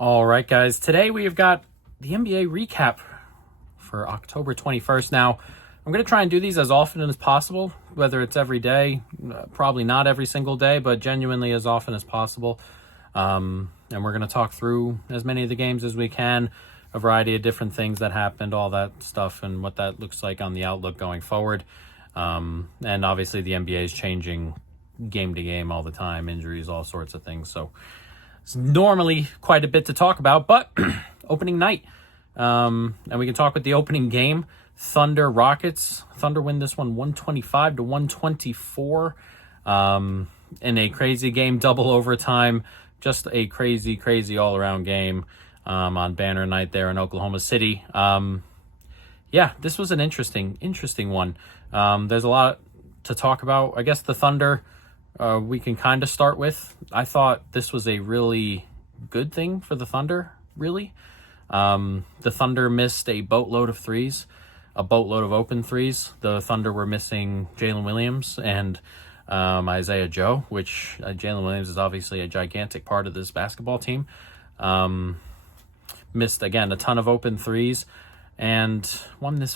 All right, guys. Today we have got the NBA recap for October 21st. Now, I'm going to try and do these as often as possible, whether it's every day, probably not every single day, but genuinely as often as possible. And we're going to talk through as many of the games as we can, a variety of different things that happened, all that stuff, and what that looks like on the outlook going forward. And obviously the NBA is changing game to game all the time, injuries, all sorts of things. So it's normally quite a bit to talk about, but opening night. And we can talk with the opening game. Thunder Rockets. Thunder win this one 125-124 in a crazy game, double overtime. Just a crazy all-around game on banner night there in Oklahoma City. Yeah, this was an interesting one. There's a lot to talk about. I guess the Thunder, we can kind of start with. I thought this was a really good thing for the Thunder, really. The Thunder missed a boatload of threes, a boatload of open threes. The Thunder were missing Jalen Williams and Isaiah Joe, which Jalen Williams is obviously a gigantic part of this basketball team. Missed, again, a ton of open threes and won this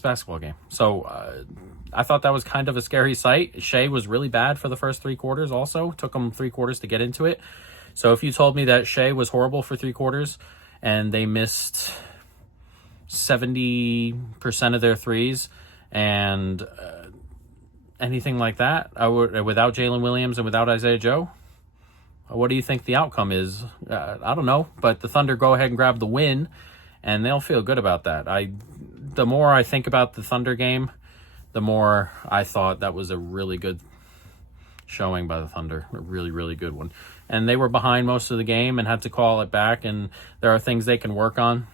basketball game. So I thought that was kind of a scary sight. Shea was really bad for the first three quarters also. Took them 3 quarters to get into it. So if you told me that Shea was horrible for 3 quarters and they missed 70% of their threes and anything like that, I would, without Jalen Williams and without Isaiah Joe, what do you think the outcome is? I don't know, but the Thunder go ahead and grab the win, and they'll feel good about that. The more I think about the Thunder game, the more I thought that was a really good showing by the Thunder, a really good one. And they were behind most of the game and had to call it back, and there are things they can work on.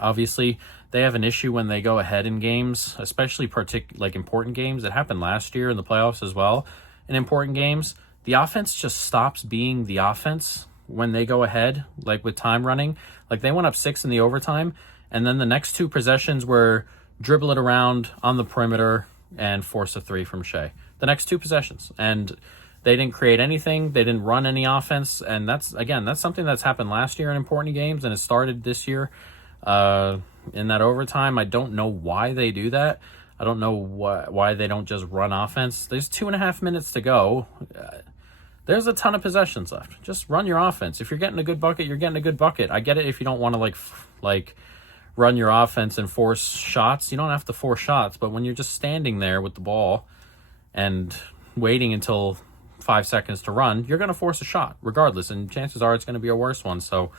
Obviously, they have an issue when they go ahead in games, especially important games. It happened last year in the playoffs as well. In important games, the offense just stops being the offense when they go ahead, like with time running. Like they went up 6 in the overtime, and then the next 2 possessions were dribble it around on the perimeter and force a 3 from Shea. The next 2 possessions. And they didn't create anything. They didn't run any offense. And that's something that's happened last year in important games, and it started this year in that overtime. I don't know why they do that. I don't know why they don't just run offense. There's 2.5 minutes to go. There's a ton of possessions left. Just run your offense. If you're getting a good bucket, you're getting a good bucket. I get it if you don't want to like run your offense and force shots. You don't have to force shots, but when you're just standing there with the ball and waiting until 5 seconds to run, you're going to force a shot regardless, and chances are it's going to be a worse one. So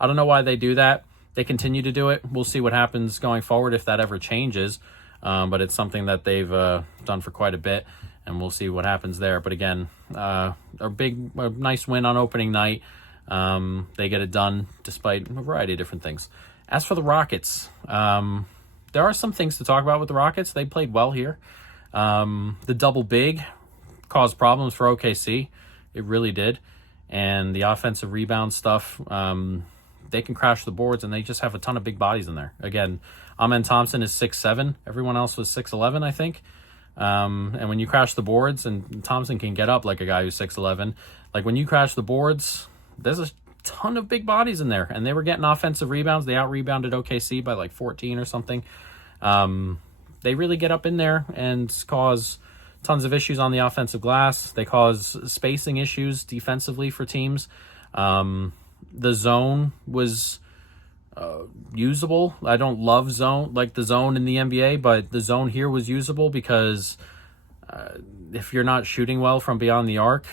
I don't know why they do that. They continue to do it. We'll see what happens going forward if that ever changes, but it's something that they've done for quite a bit, and we'll see what happens there. But again, a nice win on opening night. They get it done despite a variety of different things. As for the Rockets, there are some things to talk about with the Rockets. They played well here. The double big caused problems for OKC. It really did. And the offensive rebound stuff, they can crash the boards, and they just have a ton of big bodies in there. Again, Amen Thompson is 6'7". Everyone else was 6'11", I think. And when you crash the boards, and Thompson can get up like a guy who's 6'11", like when you crash the boards, there's a ton of big bodies in there, and they were getting offensive rebounds. They out-rebounded OKC by like 14 or something. They really get up in there and cause tons of issues on the offensive glass. They cause spacing issues defensively for teams. The zone was usable. I don't love the zone in the NBA, but the zone here was usable because if you're not shooting well from beyond the arc,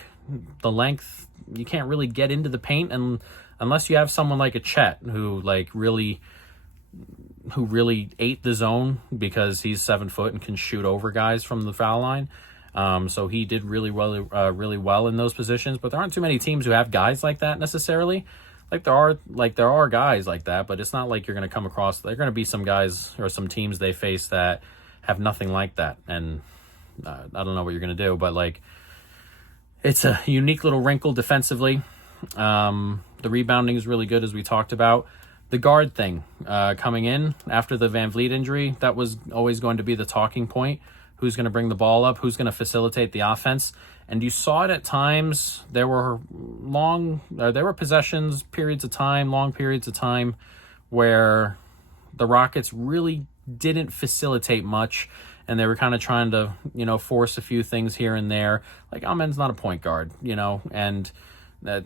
the length, you can't really get into the paint, and unless you have someone like a Chet who really ate the zone because he's 7 foot and can shoot over guys from the foul line. So he did really well in those positions, but there aren't too many teams who have guys like that necessarily. There are guys like that, but it's not like you're going to come across. There are going to be some guys or some teams they face that have nothing like that, and I don't know what you're going to do, but it's a unique little wrinkle defensively. The rebounding is really good, as we talked about. The guard thing coming in after the Van Vliet injury, that was always going to be the talking point. Who's going to bring the ball up? Who's going to facilitate the offense? And you saw it at times. There were possessions, periods of time, long periods of time, where the Rockets really didn't facilitate much, and they were kind of trying to, force a few things here and there. Like, Amen's not a point guard, and that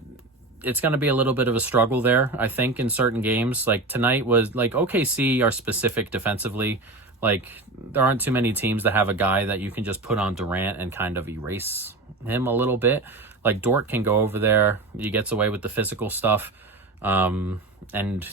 it's going to be a little bit of a struggle there, I think, in certain games. Like, tonight was, like, OKC are specific defensively. Like, there aren't too many teams that have a guy that you can just put on Durant and kind of erase him a little bit. Like, Dort can go over there. He gets away with the physical stuff. And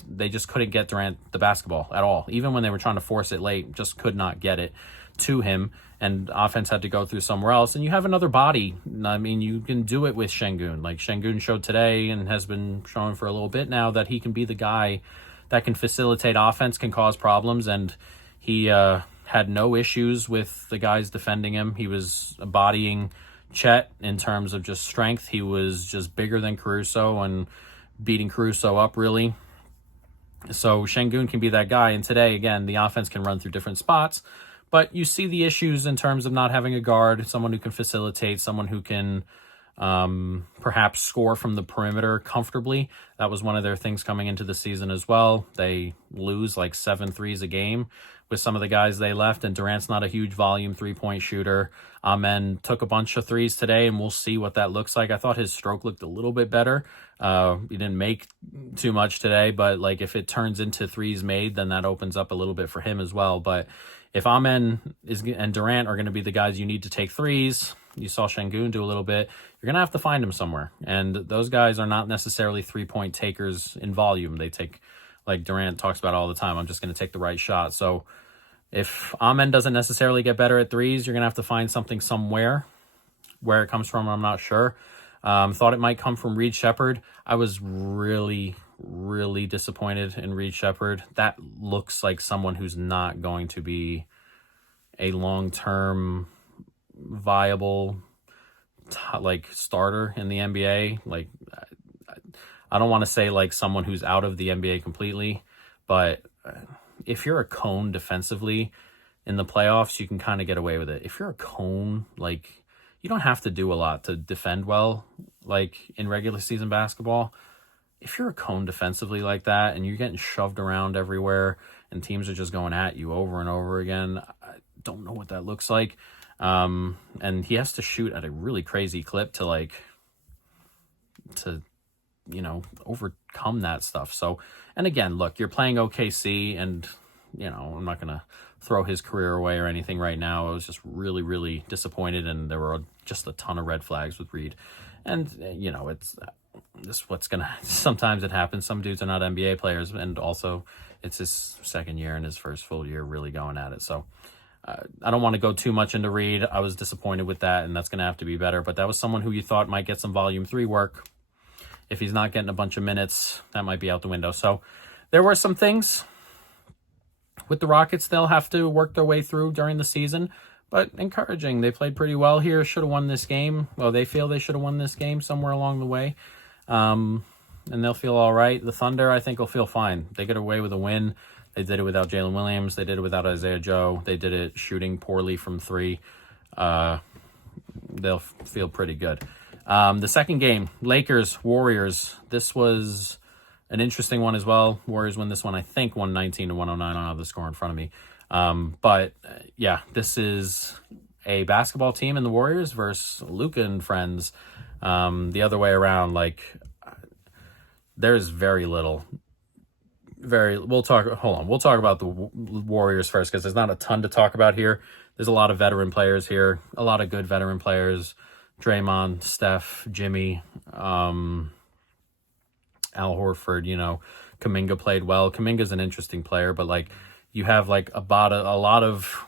they just couldn't get Durant the basketball at all. Even when they were trying to force it late, just could not get it to him. And offense had to go through somewhere else. And you have another body. I mean, you can do it with Şengün. Like, Şengün showed today and has been showing for a little bit now that he can be the guy that can facilitate offense, can cause problems. And he had no issues with the guys defending him. He was bodying Chet in terms of just strength. He was just bigger than Caruso and beating Caruso up, really. So Şengün can be that guy. And today, again, the offense can run through different spots. But you see the issues in terms of not having a guard, someone who can facilitate, someone who can perhaps score from the perimeter comfortably. That was one of their things coming into the season as well. They lose like 7 threes a game with some of the guys they left, and Durant's not a huge volume three-point shooter. Amen took a bunch of threes today, and we'll see what that looks like. I thought his stroke looked a little bit better. He didn't make too much today, but like if it turns into threes made, then that opens up a little bit for him as well. But if Amen and Durant are going to be the guys you need to take threes, you saw Şengün do a little bit, you're going to have to find him somewhere. And those guys are not necessarily three-point takers in volume. They take, like Durant talks about all the time, I'm just going to take the right shot. So if Amen doesn't necessarily get better at threes, you're going to have to find something somewhere. Where it comes from, I'm not sure. Thought it might come from Reed Sheppard. I was really, really disappointed in Reed Sheppard. That looks like someone who's not going to be a long-term viable starter in the NBA. Like, I don't want to say like someone who's out of the NBA completely, but if you're a cone defensively in the playoffs, you can kind of get away with it. If you're a cone, like, you don't have to do a lot to defend well, like in regular season basketball. If you're a cone defensively like that and you're getting shoved around everywhere and teams are just going at you over and over again, I don't know what that looks like. And he has to shoot at a really crazy clip to overcome that stuff. So, and again, look, you're playing OKC, and, I'm not going to throw his career away or anything right now. I was just really, really disappointed, and there were just a ton of red flags with Reed. And, it's this what's going to, sometimes it happens. Some dudes are not NBA players, and also it's his second year and his first full year really going at it. So I don't want to go too much into Reed. I was disappointed with that, and that's going to have to be better. But that was someone who you thought might get some volume 3 work. If he's not getting a bunch of minutes, that might be out the window. So there were some things with the Rockets they'll have to work their way through during the season, but encouraging. They played pretty well here, should have won this game. Well, they feel they should have won this game somewhere along the way, and they'll feel all right. The Thunder, I think, will feel fine. They get away with a win. They did it without Jalen Williams. They did it without Isaiah Joe. They did it shooting poorly from 3. They'll feel pretty good. The second game, Lakers, Warriors. This was an interesting one as well. Warriors win this one, I think, 119 to 109. I don't have the score in front of me. But this is a basketball team in the Warriors versus Luka and friends. The other way around, like, there's very little. We'll talk about the Warriors first, because there's not a ton to talk about here. There's a lot of veteran players here, a lot of good veteran players. Draymond, Steph, Jimmy, Al Horford, Kuminga played well. Kuminga's an interesting player, but like, you have like a lot of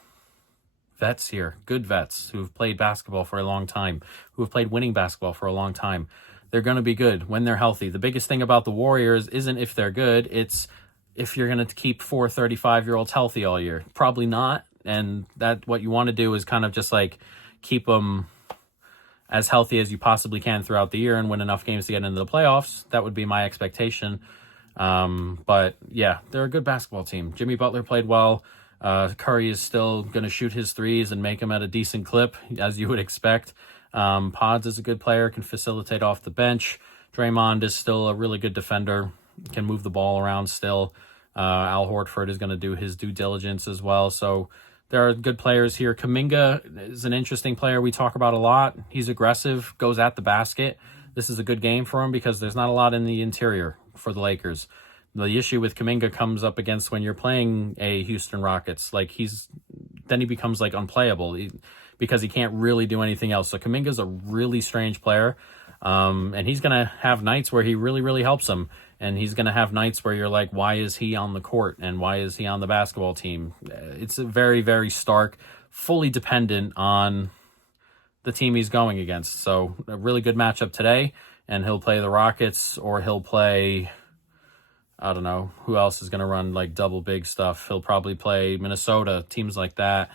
vets here, good vets who've played basketball for a long time, who have played winning basketball for a long time. They're going to be good when they're healthy. The biggest thing about the Warriors isn't if they're good, it's if you're going to keep 4 35-year-olds healthy all year. Probably not. And that what you want to do is kind of just like keep them as healthy as you possibly can throughout the year and win enough games to get into the playoffs. That would be my expectation. But yeah, they're a good basketball team. Jimmy Butler played well. Curry is still going to shoot his threes and make them at a decent clip, as you would expect. Pods is a good player, can facilitate off the bench. Draymond is still a really good defender, can move the ball around still. Al Horford is going to do his due diligence as well. So there are good players here. Kuminga is an interesting player we talk about a lot. He's aggressive, goes at the basket. This is a good game for him because there's not a lot in the interior for the Lakers. The issue with Kuminga comes up against when you're playing a Houston Rockets. Then he becomes unplayable because he can't really do anything else. So Kuminga's a really strange player. And he's going to have nights where he really, really helps him. And he's going to have nights where you're like, why is he on the court? And why is he on the basketball team? It's a very, very stark, fully dependent on the team he's going against. So a really good matchup today. And he'll play the Rockets, or he'll play, I don't know, who else is going to run double big stuff. He'll probably play Minnesota, teams like that.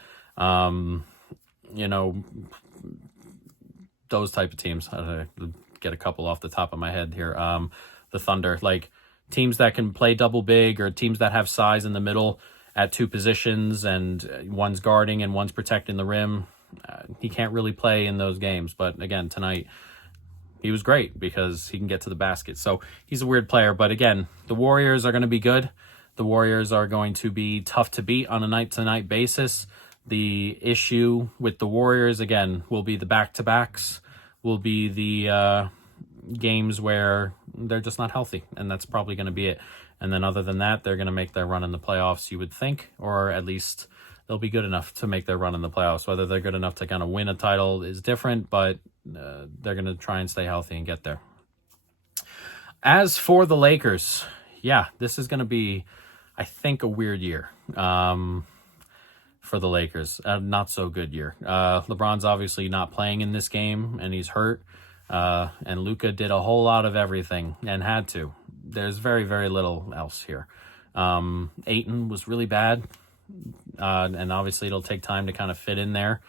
Those type of teams. I'll get a couple off the top of my head here. The Thunder, teams that can play double big, or teams that have size in the middle at two positions, and one's guarding and one's protecting the rim. He can't really play in those games. But again, tonight, he was great because he can get to the basket. So he's a weird player. But again, the Warriors are going to be good. The Warriors are going to be tough to beat on a night-to-night basis. The issue with the Warriors, again, will be the back-to-backs, will be the games where they're just not healthy, and that's probably going to be it. And then other than that, they're going to make their run in the playoffs, you would think, or at least they'll be good enough to make their run in the playoffs. Whether they're good enough to kind of win a title is different, but they're going to try and stay healthy and get there. As for the Lakers, this is going to be, I think, a weird year for the Lakers. A not so good year. LeBron's obviously not playing in this game, and he's hurt. And Luka did a whole lot of everything and had to. There's very, very little else here. Ayton was really bad, and obviously it'll take time to kind of fit in there.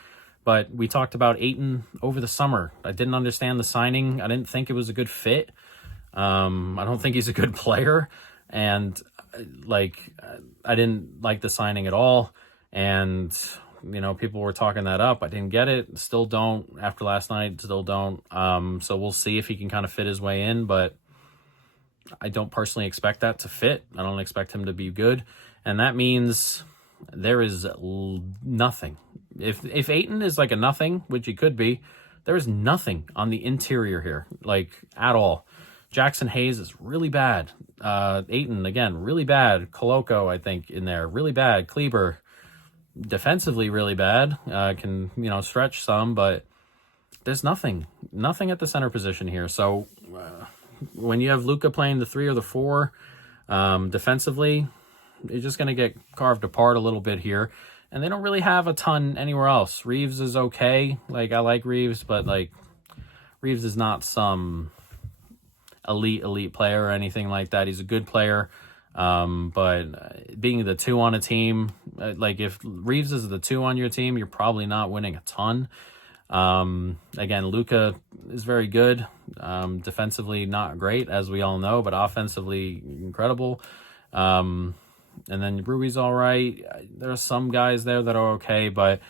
But we talked about Ayton over the summer. I didn't understand the signing. I didn't think it was a good fit. I don't think he's a good player. And, I didn't like the signing at all. And people were talking that up. I didn't get it. Still don't. After last night, still don't. So we'll see if he can kind of fit his way in. But I don't personally expect that to fit. I don't expect him to be good. And that means there is nothing. If Ayton is a nothing, which he could be, there is nothing on the interior here, at all. Jackson Hayes is really bad. Ayton, again, really bad. Koloko, I think, in there, really bad. Kleber, defensively really bad, can stretch some, but there's nothing at the center position here. So when you have Luka playing the 3 or the 4 defensively, you're just going to get carved apart a little bit here, and they don't really have a ton anywhere else. Reeves is okay. I like Reeves, but Reeves is not some elite player or anything like that. He's a good player. But being the 2 on a team, if Reeves is the 2 on your team, you're probably not winning a ton. Again, Luka is very good. Defensively, not great, as we all know, but offensively, incredible. And then Rui's all right. There are some guys there that are okay, but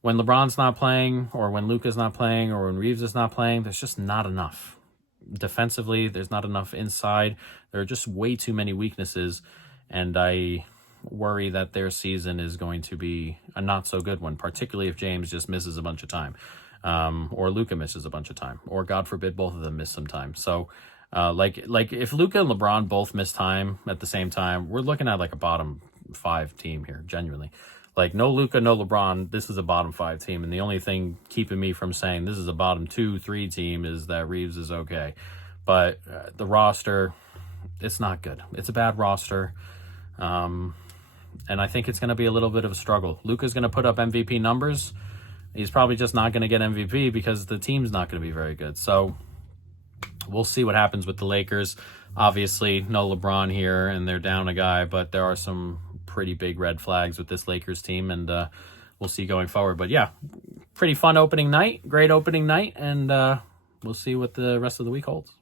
when LeBron's not playing, or when Luka's not playing, or when Reeves is not playing, there's just not enough. Defensively, there's not enough inside. There are just way too many weaknesses, and I worry that their season is going to be a not so good one, particularly if James just misses a bunch of time, or Luka misses a bunch of time, or God forbid both of them miss some time. So if Luka and LeBron both miss time at the same time, we're looking at a bottom 5 team here, genuinely. No Luka, no LeBron, this is a bottom 5 team. And the only thing keeping me from saying this is a bottom 2, 3 team is that Reeves is okay. But the roster, it's not good. It's a bad roster. And I think it's going to be a little bit of a struggle. Luka's going to put up MVP numbers. He's probably just not going to get MVP because the team's not going to be very good. So we'll see what happens with the Lakers. Obviously, no LeBron here, and they're down a guy, but there are some pretty big red flags with this Lakers team, and we'll see going forward. But yeah, pretty fun opening night, great opening night, and we'll see what the rest of the week holds.